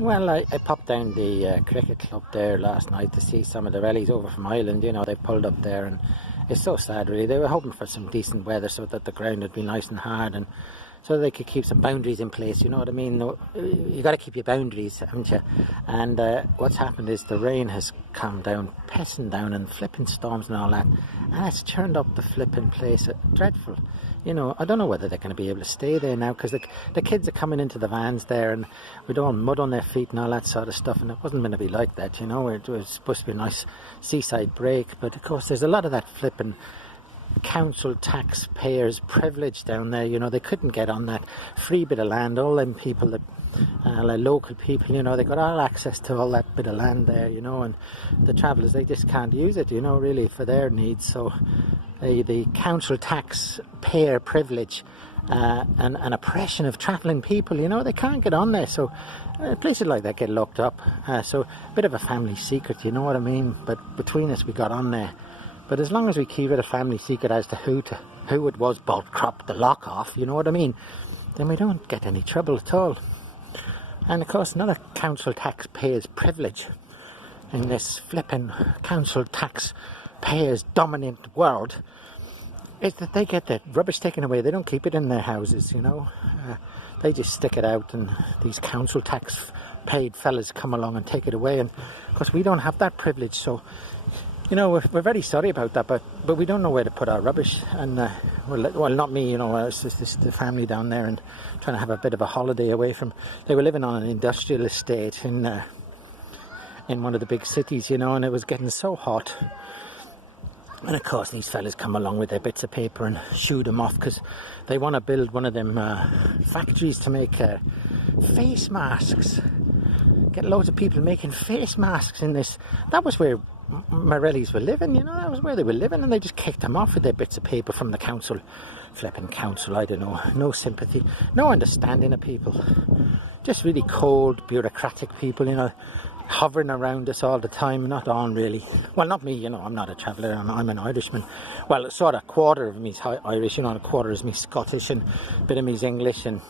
Well, I popped down the cricket club there last night to see some of the rallies over from Ireland. You know, they pulled up there, and it's so sad, really. They were hoping for some decent weather so that the ground would be nice and hard, and so they could keep some boundaries in place. You know what I mean? You got to keep your boundaries, haven't you? And what's happened is the rain has come down, pissing down, and flipping storms and all that, and it's turned up the flipping place dreadful. You know, I don't know whether they're going to be able to stay there now, because the kids are coming into the vans there, and with all mud on their feet and all that sort of stuff, and it wasn't going to be like that, you know. It was supposed to be a nice seaside break, but of course there's a lot of that flipping council taxpayers privilege down there. You know, they couldn't get on that free bit of land. All them people that like local people, you know, they got all access to all that bit of land there, you know, and the travellers, they just can't use it, you know, really for their needs. So the council taxpayer privilege and oppression of travelling people, you know, they can't get on there. So places like that get locked up. So a bit of a family secret, you know what I mean? But between us, we got on there. But as long as we keep it a family secret as to who it was bolt cropped the lock off, you know what I mean, then we don't get any trouble at all. And of course, another council taxpayer's privilege in this flipping council taxpayers dominant world is that they get the rubbish taken away. They don't keep it in their houses, you know. They just stick it out, and these council tax paid fellas come along and take it away. And of course, we don't have that privilege, so you know, we're very sorry about that, but we don't know where to put our rubbish. And well, not me, you know, it's just the family down there, and trying to have a bit of a holiday away from. They were living on an industrial estate in one of the big cities, you know, and it was getting so hot. And of course, these fellas come along with their bits of paper and shoo them off, because they want to build one of them factories to make face masks. Get loads of people making face masks in this. That was where Morellis were living, you know, that was where they were living, and they just kicked them off with their bits of paper from the council. Flipping council, I don't know, no sympathy, no understanding of people, just really cold, bureaucratic people, you know, hovering around us all the time, not on really. Well, not me, you know, I'm not a traveller, I'm an Irishman. Well, sort of a quarter of me's Irish, you know, and a quarter is me Scottish, and a bit of me's English, and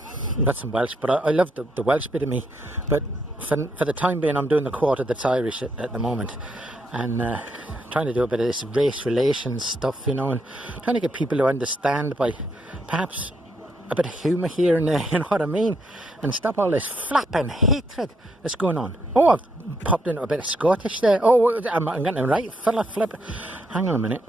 got some Welsh, but I love the Welsh bit of me. But for the time being, I'm doing the quarter that's Irish at the moment, and trying to do a bit of this race relations stuff, you know, and trying to get people to understand by perhaps a bit of humour here and there, you know what I mean, and stop all this flapping hatred that's going on. Oh, I've popped into a bit of Scottish there. Oh, I'm getting it right, fella flip. Hang on a minute.